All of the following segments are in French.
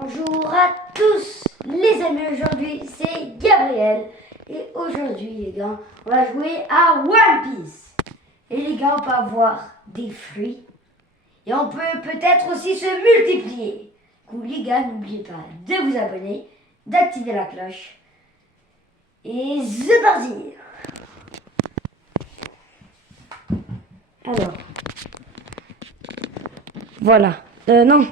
Bonjour à tous les amis, aujourd'hui c'est Gabriel et aujourd'hui les gars on va jouer à One Piece et les gars on peut avoir des fruits et on peut peut-être aussi se multiplier. Du coup les gars n'oubliez pas de vous abonner, d'activer la cloche et c'est parti. Alors voilà, non.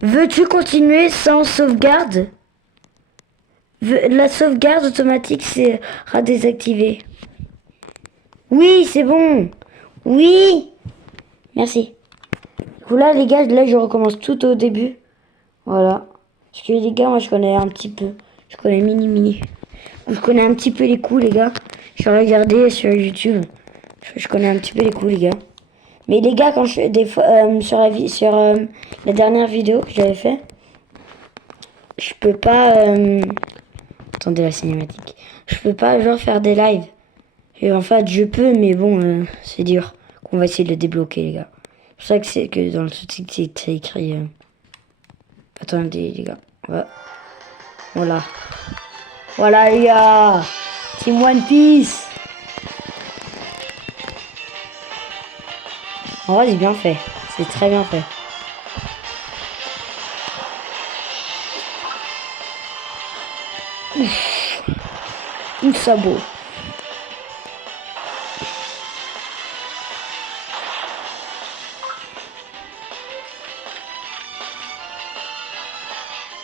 Veux-tu continuer sans sauvegarde? La sauvegarde automatique sera désactivée. Oui, c'est bon. Oui. Merci. Du coup là les gars, là je recommence tout au début. Voilà. Parce que les gars, moi je connais un petit peu. Je connais mini. Je connais un petit peu les coups les gars. Je regardé sur YouTube. Je connais un petit peu les coups les gars. Mais les gars, quand je fais des fois sur la dernière vidéo que j'avais fait, je peux pas attendez la cinématique. Je peux pas genre faire des lives. Et en fait, je peux, mais bon, c'est dur. On va essayer de le débloquer les gars. C'est pour ça que c'est que dans le sous-titre c'est écrit attendez les gars. Voilà. Voilà les gars. Team One Piece. En vrai, c'est bien fait. C'est très bien fait. Ouf, sabot.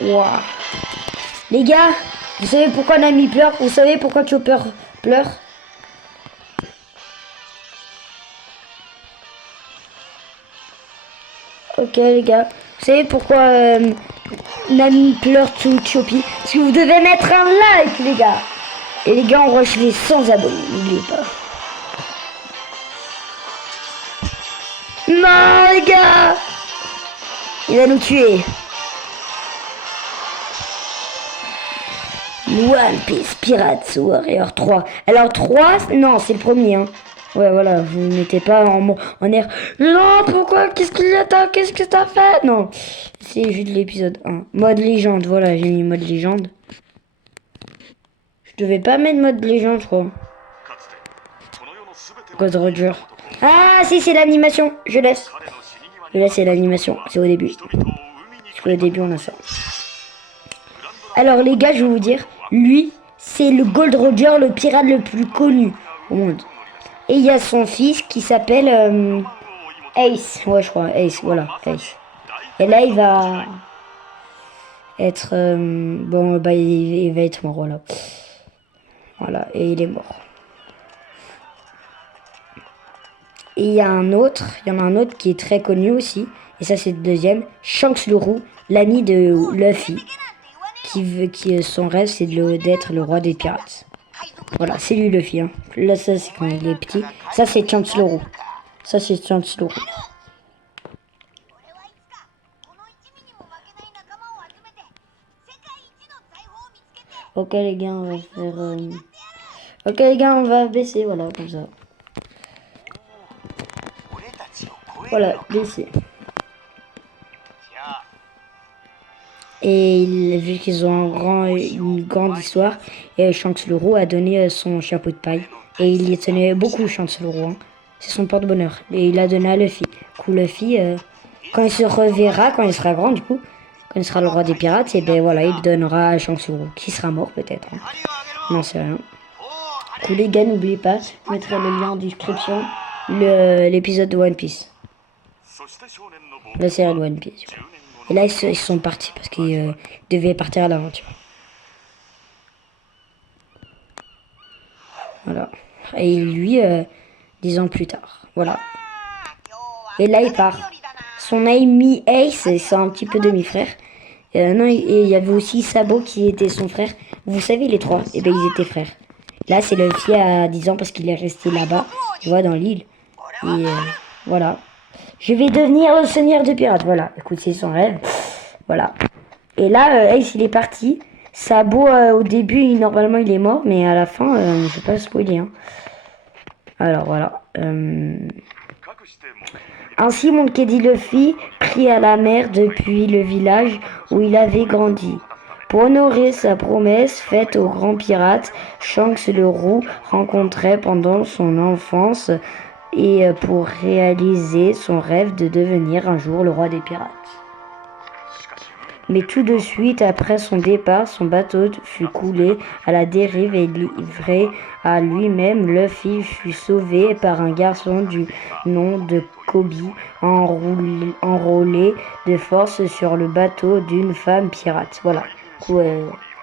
Wow. Les gars, vous savez pourquoi Nami pleure? Vous savez pourquoi Chopper pleure? Ok les gars, vous savez pourquoi Nami pleure tout Choppy? Parce que vous devez mettre un like les gars. Et les gars, on rush les 100 abonnés, n'oubliez pas. Non les gars, il va nous tuer. One Piece Pirates Warrior 3. Alors 3, non, c'est le premier. Hein. Ouais, voilà, vous ne mettez pas en air. Non, pourquoi? Qu'est-ce qu'il y a? Qu'est-ce que t'as fait? Non, c'est juste l'épisode 1. Mode légende, voilà, j'ai mis mode légende. Je devais pas mettre mode légende, je crois. God Roger. Ah, si, c'est l'animation. Je laisse. C'est l'animation. C'est au début. Parce qu'au début, on a ça. Alors, les gars, je vais vous dire. Lui, c'est le Gold Roger, le pirate le plus connu au monde. Et il y a son fils qui s'appelle Ace. Ouais, je crois. Ace, voilà. Ace. Et là, il va être... bon, bah, il va être mort, voilà. Voilà, et il est mort. Et il y en a un autre qui est très connu aussi. Et ça, c'est le deuxième. Shanks le Roux, l'ami de Luffy. Son rêve, c'est d'être le roi des pirates. Voilà, c'est lui Luffy. Hein. Là, ça, c'est quand il est petit. Ça, c'est Shanks le Roux. Ça, c'est Shanks le Roux. Ok, les gars, on va faire... Ok, les gars, on va baisser, voilà, comme ça. Voilà, baisser. Et vu qu'ils ont une grande histoire, et Shanks le Roux a donné son chapeau de paille. Et il y tenait beaucoup, Shanks le Roux. Hein. C'est son porte-bonheur. Et il a donné à Luffy. Du coup, Luffy, quand il se reverra, quand il sera grand, du coup, quand il sera le roi des pirates, et ben voilà, il donnera à Shanks le Roux. Qui sera mort peut-être. Hein. Non, c'est rien. Du coup, les gars, n'oubliez pas, je mettrai le lien en description, l'épisode de One Piece. La série de One Piece. Et là, ils sont partis parce qu'ils devaient partir à l'aventure. Voilà. Et lui, 10 ans plus tard. Voilà. Et là, il part. Son ami Ace, c'est un petit peu demi-frère. Non, et il y avait aussi Sabo qui était son frère. Vous savez, les trois, et ben ils étaient frères. Là, c'est le fils à 10 ans parce qu'il est resté là-bas, tu vois, dans l'île. Et voilà. Je vais devenir le seigneur de pirates. Voilà, écoute, c'est son rêve. Voilà. Et là, Ace, il est parti. Sabo, au début, normalement, il est mort. Mais à la fin, je vais pas spoiler. Hein. Alors, voilà. Ainsi, Monkey Luffy crie à la mer depuis le village où il avait grandi. Pour honorer sa promesse faite au grand pirate, Shanks le roux rencontrait pendant son enfance et pour réaliser son rêve de devenir un jour le roi des pirates. Mais tout de suite après son départ, son bateau fut coulé à la dérive et livré à lui-même. Luffy fut sauvé par un garçon du nom de Kobe, enrôlé de force sur le bateau d'une femme pirate. Voilà,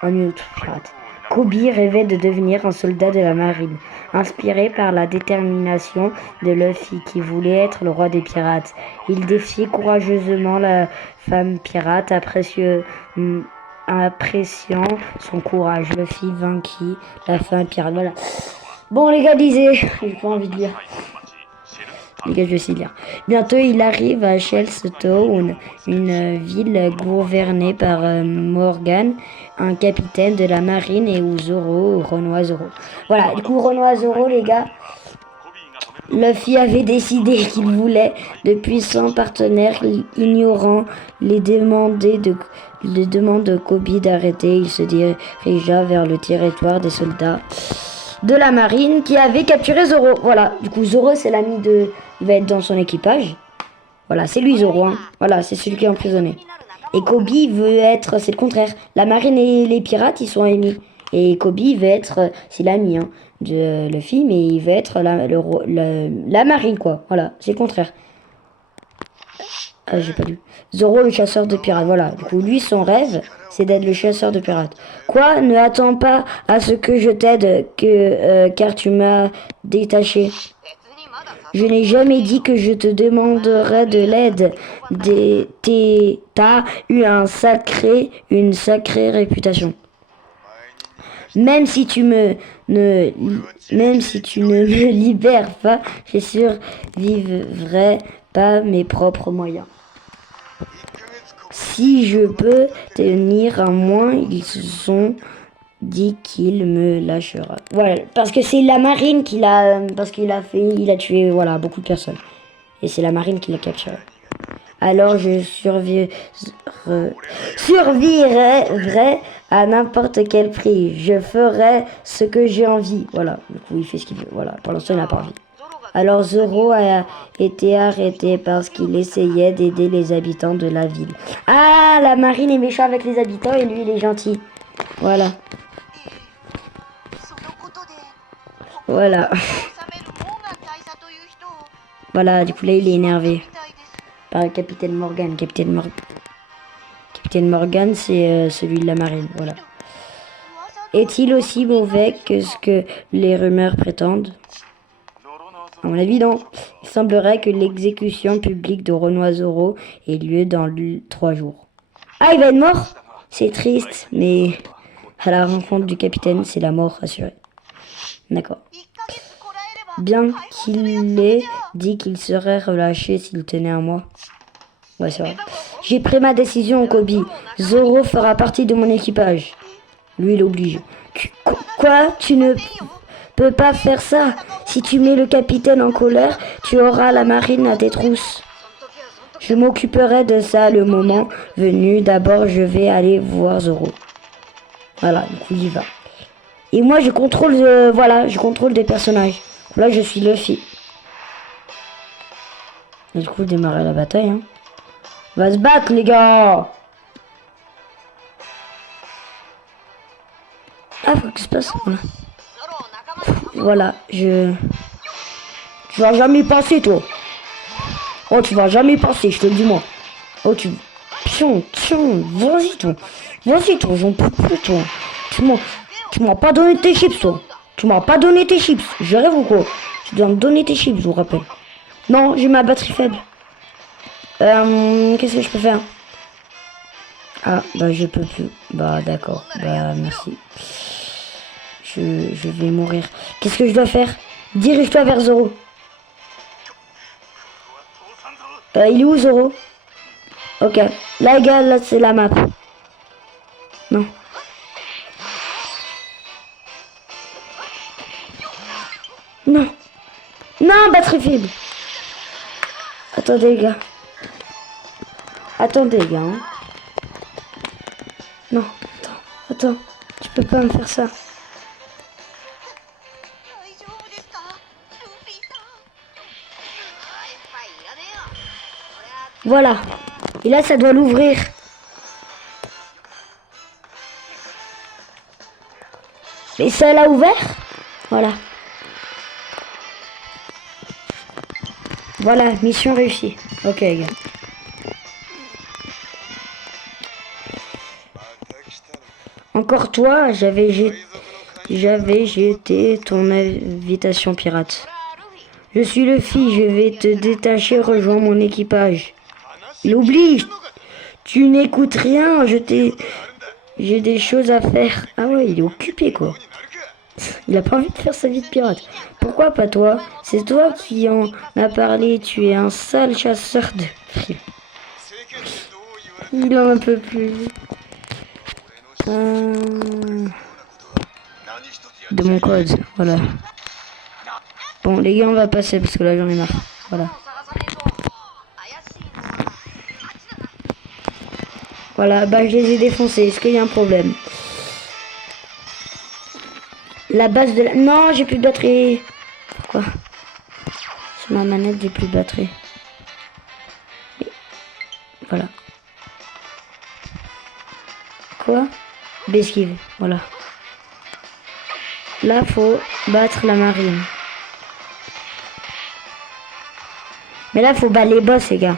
un autre pirate. Kobe rêvait de devenir un soldat de la marine, inspiré par la détermination de Luffy qui voulait être le roi des pirates. Il défiait courageusement la femme pirate, appréciant son courage. Luffy vainquit la femme pirate. Voilà. Bon les gars, lisez. J'ai pas envie de lire. Les gars, je vais essayer de lire. Bientôt, il arrive à Shellstone, une ville gouvernée par Morgan, un capitaine de la marine, et où Renoir Zoro. Voilà, du coup, Renoir Zoro, les gars, Luffy avait décidé qu'il voulait de puissants partenaires, ignorant les demandes de Kobe d'arrêter. Il se dirigea vers le territoire des soldats de la marine qui avait capturé Zoro. Voilà, du coup Zoro c'est l'ami de... Il va être dans son équipage. Voilà, c'est lui Zoro, hein. Voilà, c'est celui qui est emprisonné. Et Kobe veut être... C'est le contraire. La marine et les pirates, ils sont ennemis. Et Kobe veut être... C'est l'ami hein, de Luffy, mais il veut être la marine, quoi. Voilà, c'est le contraire. Ah, j'ai pas lu. Zoro, le chasseur de pirates. Voilà, du coup, lui, son rêve, c'est d'être le chasseur de pirates. Quoi? Ne attends pas à ce que je t'aide, car tu m'as détaché. Je n'ai jamais dit que je te demanderais de l'aide. T'as eu une sacrée réputation. Même si tu ne me libères pas, je survivrai pas mes propres moyens. Si je peux tenir un mois, ils se sont dit qu'il me lâchera. Voilà, parce que c'est la marine qui l'a, parce qu'il a tué, voilà, beaucoup de personnes. Et c'est la marine qui l'a capturé. Alors je survivrai à n'importe quel prix. Je ferai ce que j'ai envie. Voilà, du coup il fait ce qu'il veut. Voilà, pour l'instant il n'a pas envie. Alors Zoro a été arrêté parce qu'il essayait d'aider les habitants de la ville. Ah, la marine est méchante avec les habitants et lui il est gentil. Voilà. Voilà. Voilà, du coup là il est énervé par le capitaine Morgan. Capitaine Morgan, c'est celui de la marine. Voilà. Est-il aussi mauvais que ce que les rumeurs prétendent? À mon avis, non. Il semblerait que l'exécution publique de Renoir Zoro ait lieu dans 3 jours. Ah, il va être mort? C'est triste, mais à la rencontre du capitaine, c'est la mort assurée. D'accord. Bien qu'il ait dit qu'il serait relâché s'il tenait un mois. Ouais, c'est vrai. J'ai pris ma décision, Kobe. Zoro fera partie de mon équipage. Lui, il oblige. Quoi? Tu ne peux pas faire ça. Si tu mets le capitaine en colère, tu auras la marine à tes trousses. Je m'occuperai de ça le moment venu. D'abord, je vais aller voir Zoro. Voilà, du coup, il y va. Et moi, je contrôle, je contrôle des personnages. Là, je suis Luffy. Et du coup, démarrer la bataille. Hein. On va se battre, les gars. Ah, faut que ça se passe. Voilà. Voilà, Tu vas jamais passer, toi. Oh, tu vas jamais passer, je te le dis, moi. Oh, Pion, vas-y, toi. Vas-y, toi, j'en peux plus, toi. Tu m'as pas donné tes chips, toi. Tu m'as pas donné tes chips. Je rêve ou quoi? Tu dois me donner tes chips, je vous rappelle. Non, j'ai ma batterie faible. Qu'est-ce que je peux faire? Ah, bah, je peux plus. Bah, d'accord. Bah, merci. Je vais mourir. Qu'est-ce que je dois faire? Dirige-toi vers Zoro. Il est où, Zoro? Ok. Là, les gars, là, c'est la map. Non. Non. Non, batterie très faible. Attendez, les gars. Attendez, les gars. Hein. Non, attends. Tu peux pas me faire ça. Voilà. Et là, ça doit l'ouvrir. Et ça l'a ouvert. Voilà. Voilà, mission réussie. Ok, les gars. Encore toi, j'avais jeté ton invitation pirate. Je suis Luffy, je vais te détacher, rejoins mon équipage. Il oublie. Tu n'écoutes rien, j'ai des choses à faire. Ah ouais, il est occupé quoi. Il a pas envie de faire sa vie de pirate. Pourquoi pas toi? C'est toi qui en as parlé, tu es un sale chasseur de... Il en peut plus. De mon code, voilà. Bon les gars, on va passer parce que là j'en ai marre. Voilà. Voilà, bah je les ai défoncés. Est-ce qu'il y a un problème? La base de la... Non, j'ai plus de batterie. Pourquoi? Sur ma manette, j'ai plus de batterie. Voilà. Quoi? L'esquive, voilà. Là, faut battre la marine. Mais là, faut battre les boss, les gars.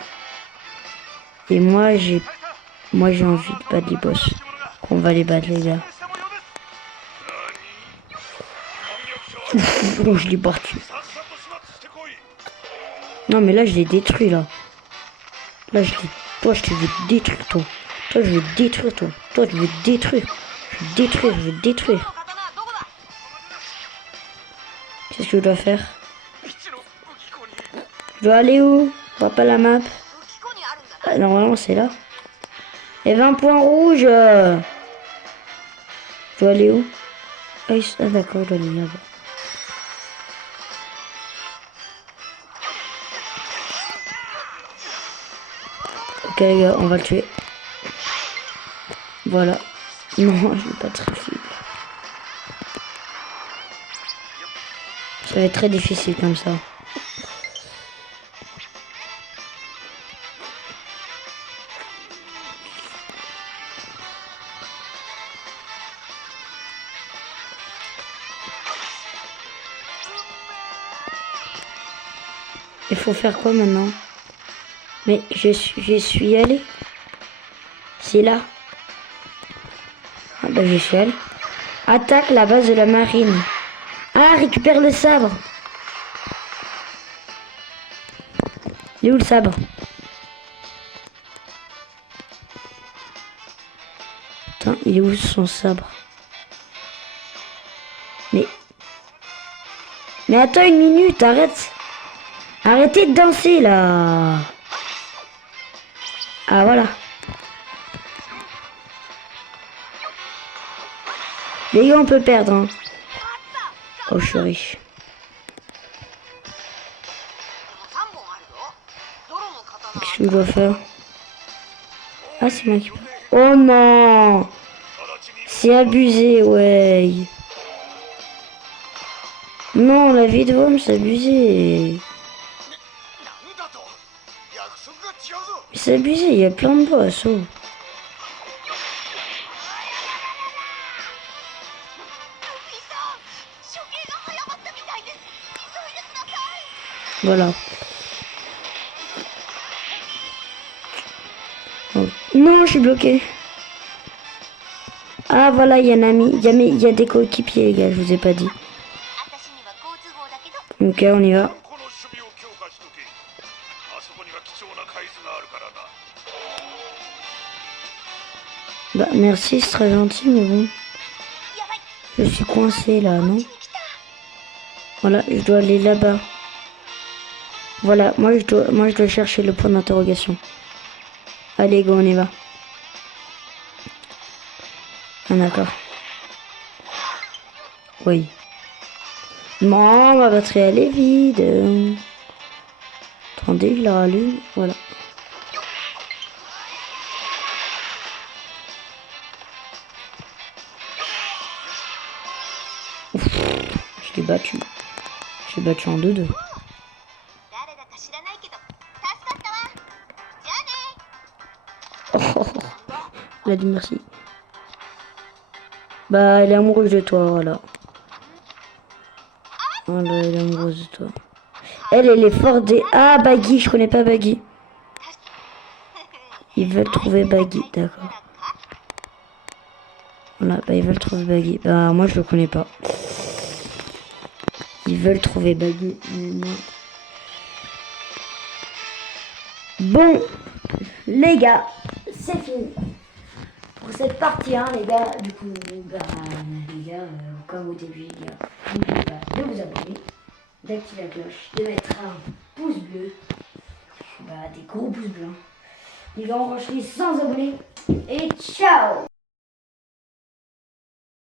Et moi, j'ai envie de battre les boss. Qu'on va les battre, les gars. Oh, je l'ai battu. Non, mais là, je l'ai détruit, là. Là, toi, je te veux détruire, toi. Toi, je veux détruire, toi. Toi, je veux détruire. Je veux détruire. Qu'est-ce que je dois faire? Je dois aller où? Je vois pas la map. Ah, normalement, c'est là. Il y avait un point rouge. Je dois aller où? Ah, d'accord, je dois aller là-bas. Ok les gars, on va le tuer. Voilà. Non, je vais pas très faible. Ça va être très difficile comme ça. Il faut faire quoi maintenant? Mais je suis allé. C'est là. Ah bah je suis allé. Attaque la base de la marine. Ah, récupère le sabre. Il est où le sabre? Putain, il est où son sabre? Mais attends une minute, arrête. Arrêtez de danser là. Ah voilà. Les gars, on peut perdre. Hein. Oh, je suis riche. Qu'est-ce que je dois faire? Ah, c'est moi qui... Oh non! C'est abusé, ouais. Non, la vie de Worm, c'est abusé. Mais c'est abusé, il y a plein de boss. Oh. Voilà. Oh. Non, je suis bloqué. Ah voilà, il y a un ami. Il y a des coéquipiers, les gars, je vous ai pas dit. Ok, on y va. Bah merci, c'est très gentil, mais bon. Je suis coincé là, non? Voilà, je dois aller là-bas. Voilà, moi je dois chercher le point d'interrogation. Allez, go, on y va. Ah d'accord. Oui. Non, ma batterie elle est vide. Attendez, je la rallume. Voilà. Ouf, je l'ai battu. Je l'ai battu en 2-2. Oh, oh, oh. Elle a dit merci. Bah, elle est amoureuse de toi, voilà. Voilà, elle est amoureuse de toi. Elle est forte des... Ah, Baggy, je connais pas Baggy. Ils veulent trouver Baggy, d'accord. Voilà, bah ils veulent trouver Baggy. Bah moi je le connais pas. Ils veulent trouver Baggy, mais moi... Bon, les gars, c'est fini. Pour cette partie 1, les gars, du coup, bah, les gars, comme au début, les gars, n'oubliez pas de vous abonner, d'activer la cloche, de mettre un pouce bleu, bah, des gros pouces bleus. Les gars, on range les 100 abonnés, et ciao!